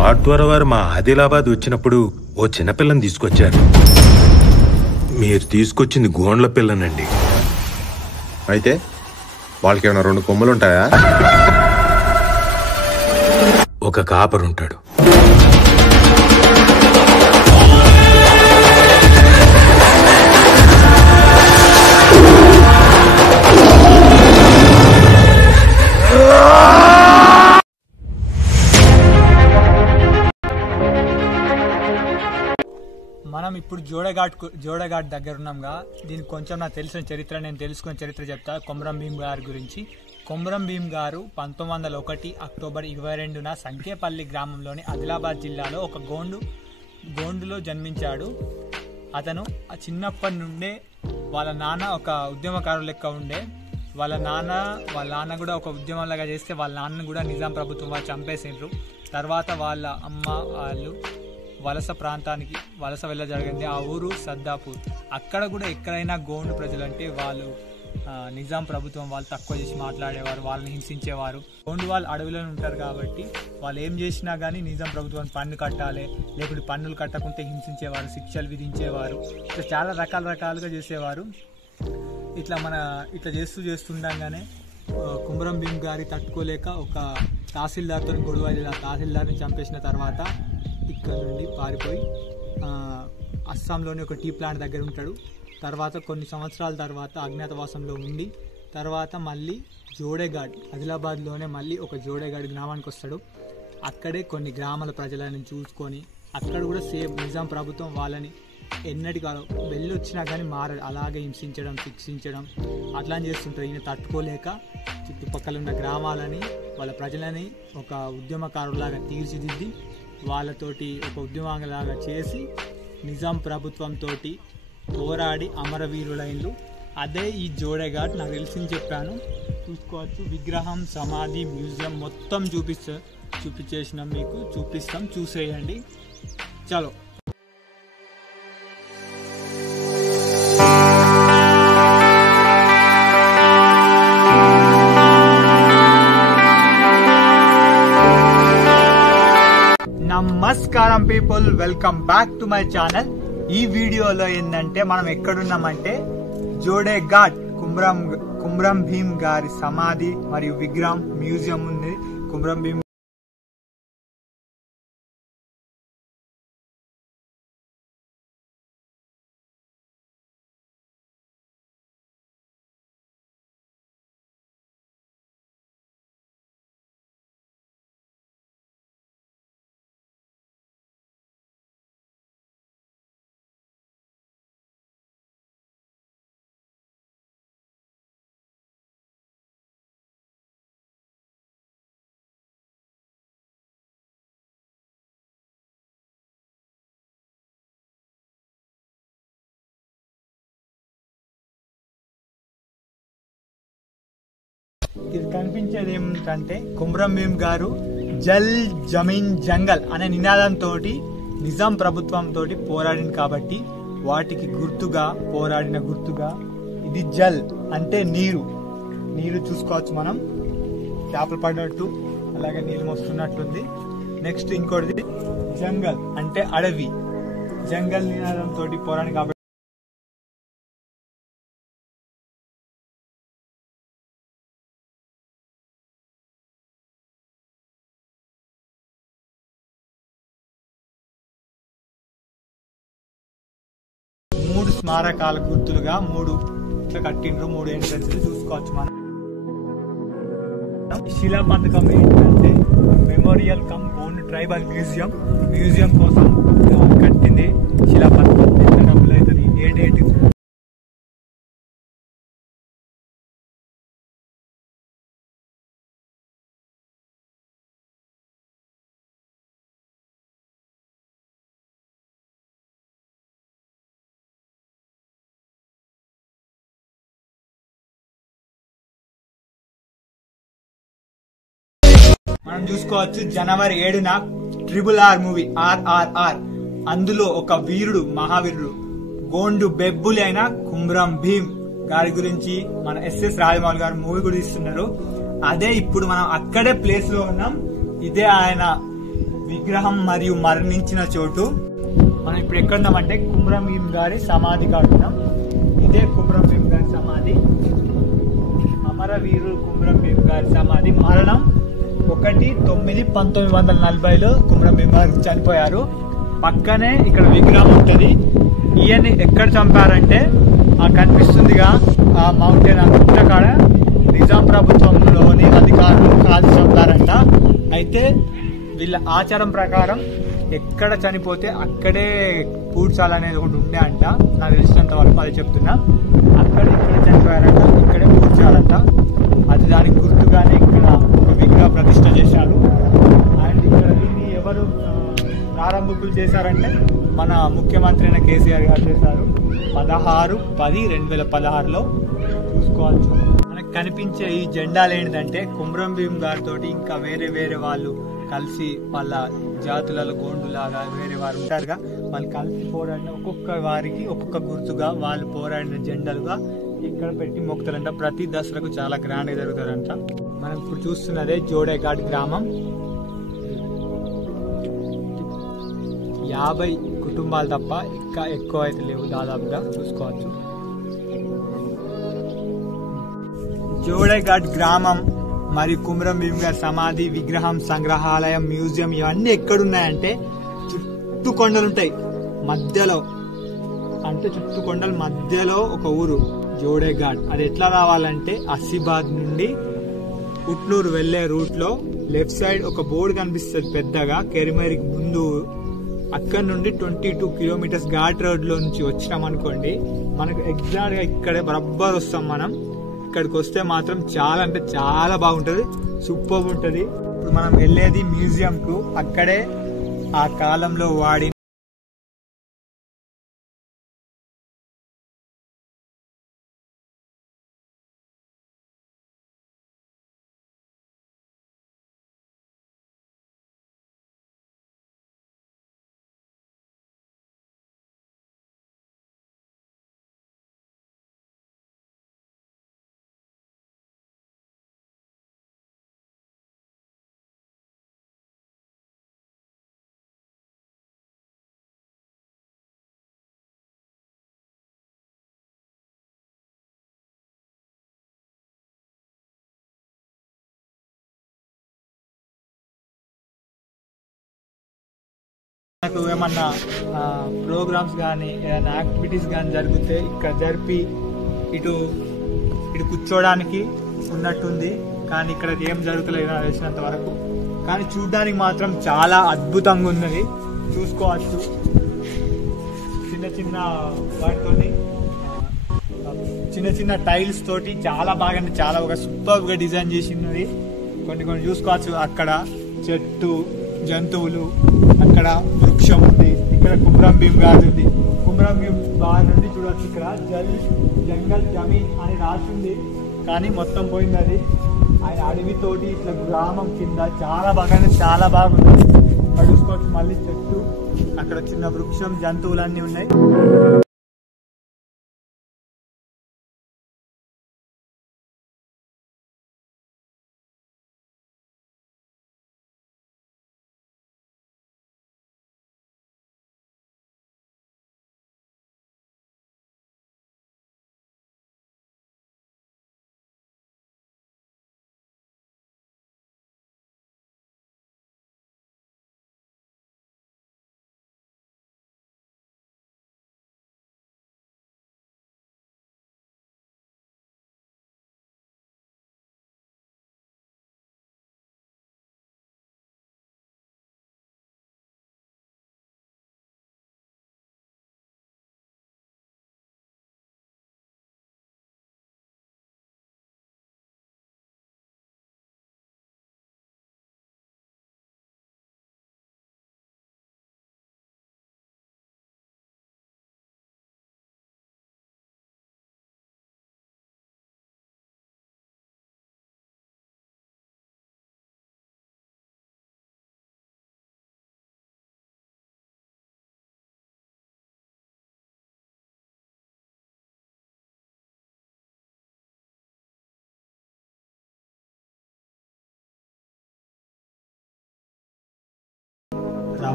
ఘాట్ ద్వారా వారు మా ఆదిలాబాద్ వచ్చినప్పుడు ఓ చిన్నపిల్లని తీసుకొచ్చారు. మీరు తీసుకొచ్చింది గోండ్ల పిల్లనండి. అయితే వాళ్ళకి ఏమైనా 2 కొమ్ములు ఉంటాయా? ఒక కాపరుంటాడు. మనం ఇప్పుడు జోడఘాట్ దగ్గర ఉన్నాంగా. దీనికి కొంచెం నాకు తెలిసిన చరిత్ర, నేను తెలుసుకున్న చరిత్ర చెప్తా. కొమరం భీం గారి గురించి. కొమరం భీం గారు 1901 అక్టోబర్ 22న సంకేపల్లి గ్రామంలోని ఆదిలాబాద్ జిల్లాలో ఒక గోండులో జన్మించాడు. అతను చిన్నప్పటి నుండే వాళ్ళ నాన్న ఒక ఉద్యమకారుల లెక్క ఉండే. వాళ్ళ నాన్న కూడా ఒక ఉద్యమంలాగా చేస్తే వాళ్ళ నాన్నను కూడా నిజాం ప్రభుత్వం వాళ్ళు చంపేసిండ్రు. తర్వాత వాళ్ళ అమ్మ వాళ్ళు వలస వెళ్ళ జరిగింది. ఆ ఊరు సద్దాపూర్. అక్కడ కూడా ఎక్కడైనా గోండు ప్రజలు అంటే వాళ్ళు నిజాం ప్రభుత్వం వాళ్ళు తక్కువ చేసి మాట్లాడేవారు, వాళ్ళని హింసించేవారు. గోండు వాళ్ళు అడవిలో ఉంటారు కాబట్టి వాళ్ళు ఏం చేసినా కానీ నిజాం ప్రభుత్వానికి పన్ను కట్టాలి, లేకుంటే పన్నులు కట్టకుంటే హింసించేవారు, శిక్షలు విధించేవారు. ఇట్లా చాలా రకాలుగా చేసేవారు. ఇట్లా చేస్తుండగానే కొమరం భీం గారి తట్టుకోలేక ఒక తహసీల్దార్తో గొడవ, తహసీల్దార్ని చంపేసిన తర్వాత ఇక్కడ నుండి పారిపోయి అస్సాంలోని ఒక టీ ప్లాంట్ దగ్గర ఉంటాడు. తర్వాత కొన్ని సంవత్సరాల తర్వాత అజ్ఞాతవాసంలో ఉండి తర్వాత మళ్ళీ జోడేఘాట్, ఆదిలాబాద్లోనే మళ్ళీ ఒక జోడేఘాట్ గ్రామానికి వస్తాడు. అక్కడే కొన్ని గ్రామాల ప్రజలను చూసుకొని అక్కడ కూడా సేమ్ నిజాం ప్రభుత్వం వాళ్ళని ఎన్నటికి వెళ్ళి వచ్చినా కానీ మారడు, అలాగే హింసించడం, శిక్షించడం అట్లా చేస్తుంటారు. ఈయన తట్టుకోలేక చుట్టుపక్కల ఉన్న గ్రామాలని వాళ్ళ ప్రజలని ఒక ఉద్యమకారులాగా తీర్చిదిద్ది వాళ్ళతోటి ఒక ఉద్యమంలాగా చేసి నిజాం ప్రభుత్వంతో పోరాడి అమరవీరులైన్లు. అదే ఈ జోడేఘాట్. నాకు తెలిసింది చెప్పాను, చూసుకోవచ్చు. విగ్రహం, సమాధి, మ్యూజియం మొత్తం చూపించేసినాం, మీకు చూపిస్తాం, చూసేయండి. చలో. నమస్కారం people, welcome back to my channel. ఈ వీడియోలో ఏంటంటే మనం ఎక్కడున్నామంటే జోడేఘాట్, కుమ్రం భీం గారి సమాధి మరియు విగ్రహం, మ్యూజియం ఉంది. కుమ్రం భీం ఇది కనిపించేది ఏమిటంటే కొమరం భీం గారు జల్ జమీన్ జంగల్ అనే నినాదంతో నిజాం ప్రభుత్వంతో పోరాడింది కాబట్టి వాటికి పోరాడిన గుర్తుగా ఇది జల్ అంటే నీరు చూసుకోవచ్చు. మనం చేపలు పడినట్టు అలాగే నీళ్ళు వస్తున్నట్టుంది. నెక్స్ట్ ఇంకోటిది జంగల్ అంటే అడవి. జంగల్ నినాదంతో పోరాడి కాబట్టి మూడు స్మారకాల గుర్తులుగా 3 కట్టిండ్రు. 3 ఎంట్రన్స్ చూసుకోవచ్చు. మనం శిలా పథకం ఏంటంటే memorial come Gond tribal museum కోసం కట్టింది శిలా పథకం. ఎంత డబ్బులు అవుతుంది, ఏ డేట్ మనం చూసుకోవచ్చు. జనవరి 7న RRR మూవీ RRR, అందులో ఒక మహావీరుడు గోండు బెబ్బులి అయిన కుమ్రం భీం గారి గురించి మన SS రాజమౌళి గారు మూవీ కూడా ఇస్తున్నారు. అదే ఇప్పుడు మనం అక్కడే ప్లేస్ లో ఉన్నాం. ఇదే ఆయన విగ్రహం మరియు మరణించిన చోటు. మనం ఇప్పుడు ఎక్కడున్నామంటే కుమ్రం భీం గారి సమాధి కాడున్నాం. ఇదే కుమ్రం భీం గారి సమాధి. అమరవీరుడు కుమ్రం భీం గారి సమాధి. మరణం 1/9/1940లో కుమ్రం భీం గారు చనిపోయారు. పక్కనే ఇక్కడ విగ్రహం ఉంటుంది. ఈయన్ని ఎక్కడ చంపారంటే కనిపిస్తుందిగా ఆ మౌంటైన్ అంత కాడ నిజాం ప్రభుత్వంలోని అధికారులు కాల్చి చంపారంట. అయితే వీళ్ళ ఆచారం ప్రకారం ఎక్కడ చనిపోతే అక్కడే పూడ్చాలనేది ఒకటి ఉండే అంట. నాకు తెలిసినంత వరకు అది చెప్తున్నా. ఇక్కడ చనిపోయారంట, ఇక్కడే పూడ్చాలంట. అది దానికి గుర్తుగానే ఇక్కడ ఒక విగ్రహ ప్రతిష్ఠ చేశారు. అండ్ ఇక్కడ దీన్ని ఎవరు ప్రారంభికులు చేశారంటే మన ముఖ్యమంత్రి అయిన కేసీఆర్ గారు చేశారు. 16/10/2016లో చూసుకోవచ్చు. మనకు కనిపించే ఈ జెండాలు ఏంటంటే కుమ్రం భీం గారితో ఇంకా వేరే వేరే వాళ్ళు కలిసి వాళ్ళ జాతులలో గోండులాగా వేరే వారు ఉంటారుగా, వాళ్ళు కలిసి పోరాడిన ఒక్కొక్క వారికి ఒక్కొక్క గుర్తుగా వాళ్ళు పోరాడిన జెండాలుగా ఇక్కడ పెట్టి మొక్కుతారంట. ప్రతి దసరాకు చాలా గ్రాండ్గా జరుగుతారంట. మనం ఇప్పుడు చూస్తున్నదే జోడేఘాట్ గ్రామం. 50 కుటుంబాలు తప్ప ఇంకా ఎక్కువ అయితే లేవు, దాదాపుగా చూసుకోవచ్చు. జోడేఘాట్ గ్రామం మరియు కుమ్రం భీం గారి సమాధి, విగ్రహం, సంగ్రహాలయం, మ్యూజియం ఇవన్నీ ఎక్కడున్నాయంటే చుట్టూ కొండలుంటాయి మధ్యలో. అంటే చుట్టూ కొండల మధ్యలో ఒక ఊరు జోడేఘాట్. అది ఎట్లా రావాలంటే ఆసిఫాబాద్ నుండి పుట్నూరు వెళ్లే రూట్ లో లెఫ్ట్ సైడ్ ఒక బోర్డు కనిపిస్తుంది పెద్దగా, కెరిమేరికి ముందు. అక్కడ నుండి 22 కిలోమీటర్స్ ఘాట్ రోడ్ లో నుంచి వచ్చినాం అనుకోండి, మనకు ఎగ్జాక్ట్ గా ఇక్కడే బరబ్బర్ వస్తాం మనం. ఇక్కడికి వస్తే మాత్రం చాలా అంటే చాలా బాగుంటది, సూపర్ ఉంటది. ఇప్పుడు మనం వెళ్ళేది మ్యూజియం కు. అక్కడే ఆ కాలంలో వాడిన మనకు ఏమన్నా ప్రోగ్రామ్స్ కానీ ఏదైనా యాక్టివిటీస్ కానీ జరిగితే ఇక్కడ జరిపి ఇటు కూర్చోడానికి ఉన్నట్టుంది. కానీ ఇక్కడ ఏం జరుగుతలేదు నాకు తెలిసినంత వరకు. కానీ చూడడానికి మాత్రం చాలా అద్భుతంగా ఉన్నది, చూసుకోవచ్చు. చిన్న చిన్న వాటితోని చిన్న చిన్న టైల్స్ తోటి చాలా బాగా అంటే చాలా ఒక సూపర్ గా డిజైన్ చేసినది. కొన్ని చూసుకోవచ్చు. అక్కడ చెట్టు, జంతువులు, అక్కడ వృక్షం ఉంది. ఇక్కడ కుమ్రం భీం గారి ఉంది. కుమ్రం భీం గారి నుండి చూడవచ్చు. ఇక్కడ జంగల్ జమీన్ అని రాసింది, కానీ మొత్తం పోయింది అది. ఆయన అడవితోటి ఇట్లా గ్రామం కింద చాలా బాగా అంటే చాలా బాగుంది. అక్కడ చూసుకోవచ్చు. మళ్ళీ చెట్టు, అక్కడ చిన్న వృక్షం, జంతువులన్నీ ఉన్నాయి.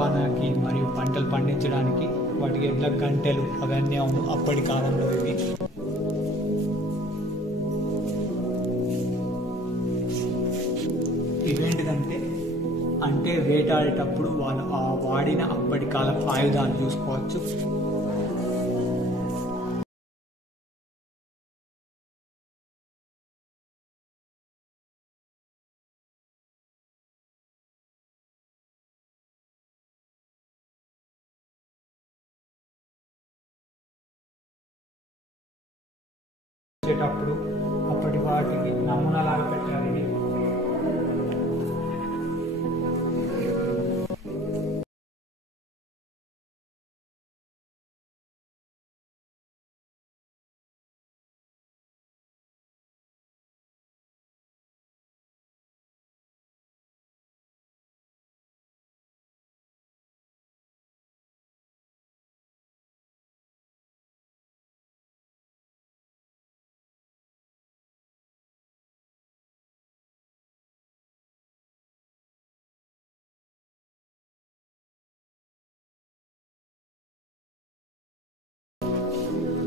రవాణాకి మరియు పంటలు పండించడానికి వాటికి ఎడ్ల గంటెలు అవన్నీ అవును అప్పటి కాలంలో ఇవి. ఇవేంటిదంటే అంటే వేటాడేటప్పుడు వాళ్ళు ఆ వాడిన అప్పటి కాలం ఆయుధాలు చూసుకోవచ్చు. వచ్చేటప్పుడు అప్పటి వాటికి నమూనాలాగా పెట్టారు ఇది.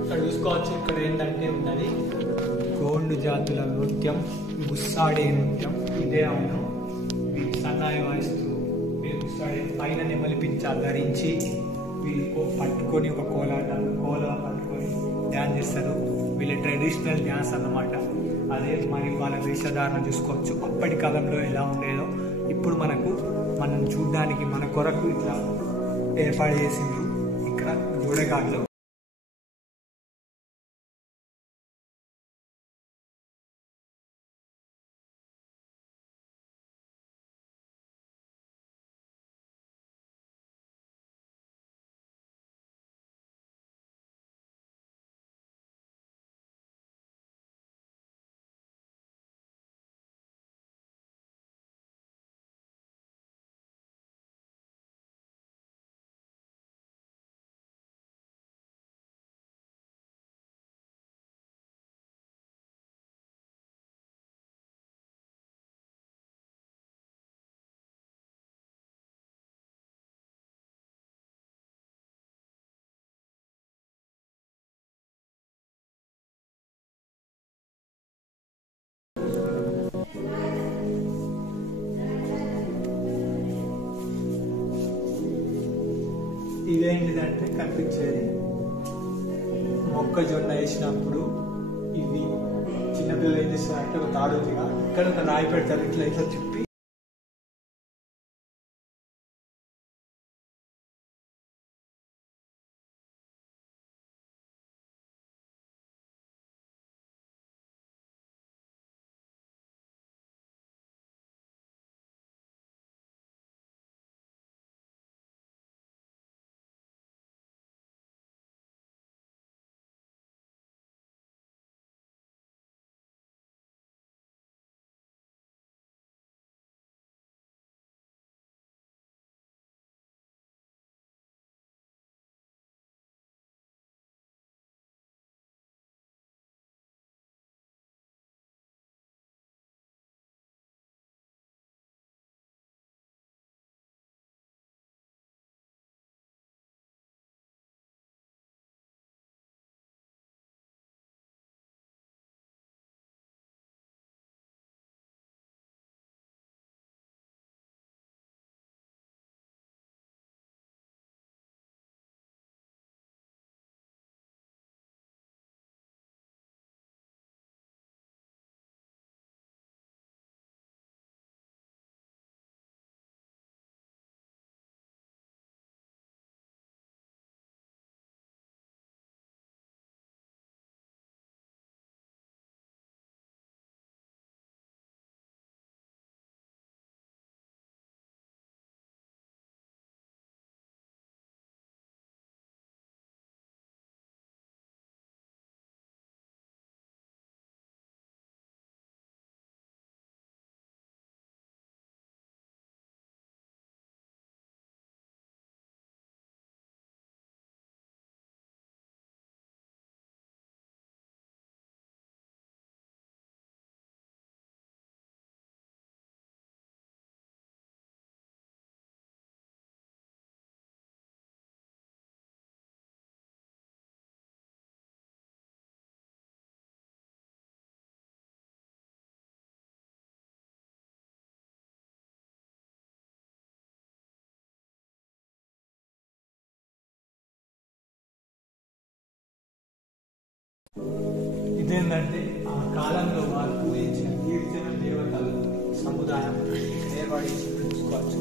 ఇక్కడ చూసుకోవచ్చు, ఇక్కడ ఏంటంటే ఉన్నది గోండు జాతుల నృత్యం, గుస్సాడే నృత్యం. ఇదే అవును, వీళ్ళు సన్నాయి వాయిస్తూ వీళ్ళు గుస్సాడే పైన నెమలి పించాలు ధరించి వీళ్ళు పట్టుకొని ఒక కోల పట్టుకొని డ్యాన్స్ చేస్తారు. వీళ్ళ ట్రెడిషనల్ డ్యాన్స్ అన్నమాట. అదే మరి వాళ్ళ వేషధారణ చూసుకోవచ్చు అప్పటి కాలంలో ఎలా ఉండేదో. ఇప్పుడు మనం చూడడానికి మన కొరకు ఇట్లా ఏర్పాటు చేసింది ఇక్కడ జోడగాళ్ళు. ఇదేంటిదంటే కనిపించేది మొక్కజొన్న వేసినప్పుడు ఇవి చిన్నపిల్లలు ఏం చేస్తారంటే ఒక తాడుగా ఇక్కడ ఒక రాయి పెడతారు, ఇట్లా ఇట్లా తిప్పి ఇదేంటంటే ఆ కాలంలో వారు పూజించిన గిరిజన దేవతల సముదాయం ఏర్పాటు చూసుకోవచ్చు.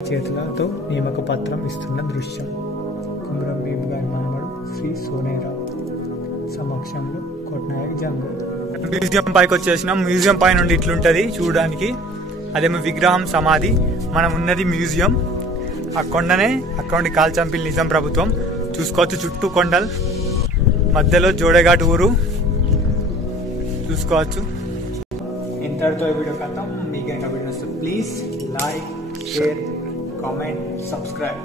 చేతులతో నియామక పత్రం ఇస్తున్న దృశ్యం. కుమరం భీమ్ గారి మనవడు శ్రీ సోనేరావు సమక్షంలో కొట్నాయక్ జంగు. మ్యూజియం పైకి వచ్చేసినాం. మ్యూజియం పై నుండి ఇట్లుంటది చూడడానికి. అదేమో విగ్రహం సమాధి. మనం ఉన్నది మ్యూజియం. ఆ కొండనే అక్కడి కాల్చంపిల్ నిజాం ప్రభుత్వం చూసుకోవచ్చు. చుట్టూ కొండలు, మధ్యలో జోడేఘాట్ ఊరు చూసుకోవచ్చు. ఇంతటితో వీడియో కథం. మీకు ఇంకా వీడియో వస్తుంది. Please like, share, comment, subscribe.